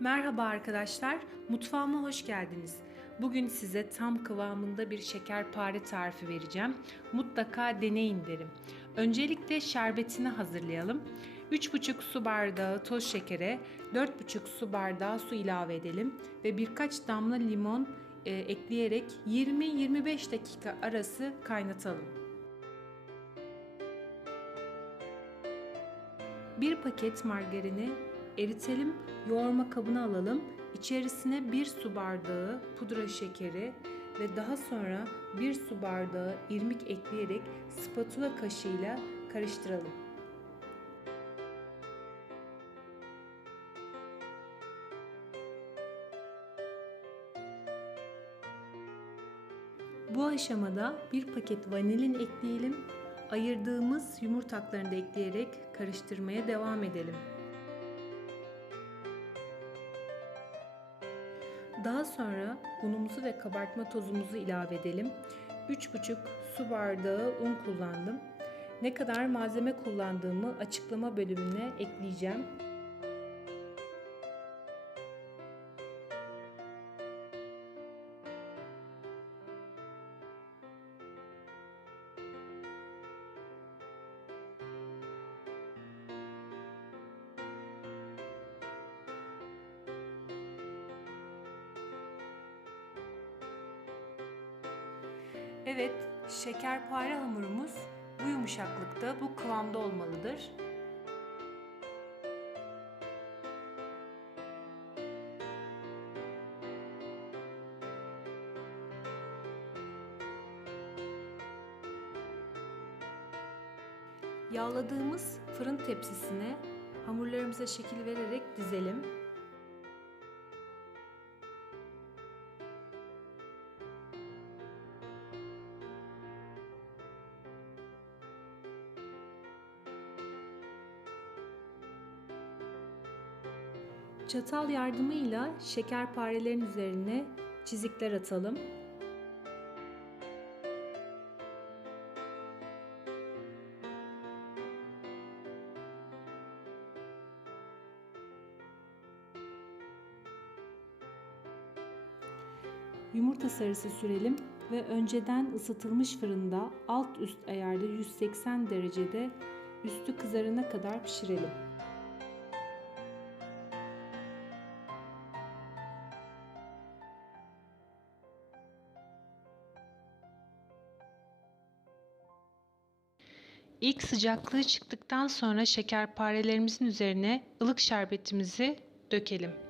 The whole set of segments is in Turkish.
Merhaba arkadaşlar, mutfağıma hoş geldiniz. Bugün size tam kıvamında bir şekerpare tarifi vereceğim. Mutlaka deneyin derim. Öncelikle şerbetini hazırlayalım. 3,5 su bardağı toz şekere 4,5 su bardağı su ilave edelim ve birkaç damla limon e, ekleyerek 20-25 dakika arası kaynatalım. Bir paket margarini eritelim, yoğurma kabına alalım. İçerisine 1 su bardağı pudra şekeri ve daha sonra 1 su bardağı irmik ekleyerek spatula kaşığıyla karıştıralım. Bu aşamada bir paket vanilin ekleyelim. Ayırdığımız yumurtaklarını da ekleyerek karıştırmaya devam edelim. Daha sonra unumuzu ve kabartma tozumuzu ilave edelim. 3,5 su bardağı un kullandım. Ne kadar malzeme kullandığımı açıklama bölümüne ekleyeceğim. Evet, şekerpare hamurumuz bu yumuşaklıkta, bu kıvamda olmalıdır. Yağladığımız fırın tepsisine hamurlarımıza şekil vererek dizelim. Çatal yardımıyla şekerparelerin üzerine çizikler atalım. Yumurta sarısı sürelim ve önceden ısıtılmış fırında alt üst ayarda 180 derecede üstü kızarana kadar pişirelim. İlk sıcaklığı çıktıktan sonra şekerparelerimizin üzerine ılık şerbetimizi dökelim.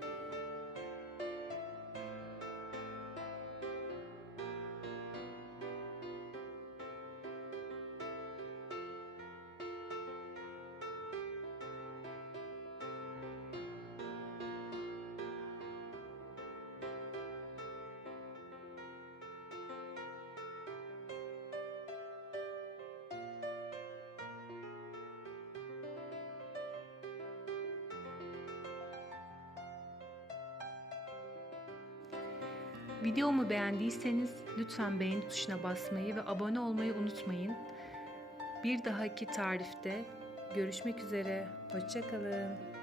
Videomu beğendiyseniz lütfen beğen tuşuna basmayı ve abone olmayı unutmayın. Bir dahaki tarifte görüşmek üzere. Hoşçakalın.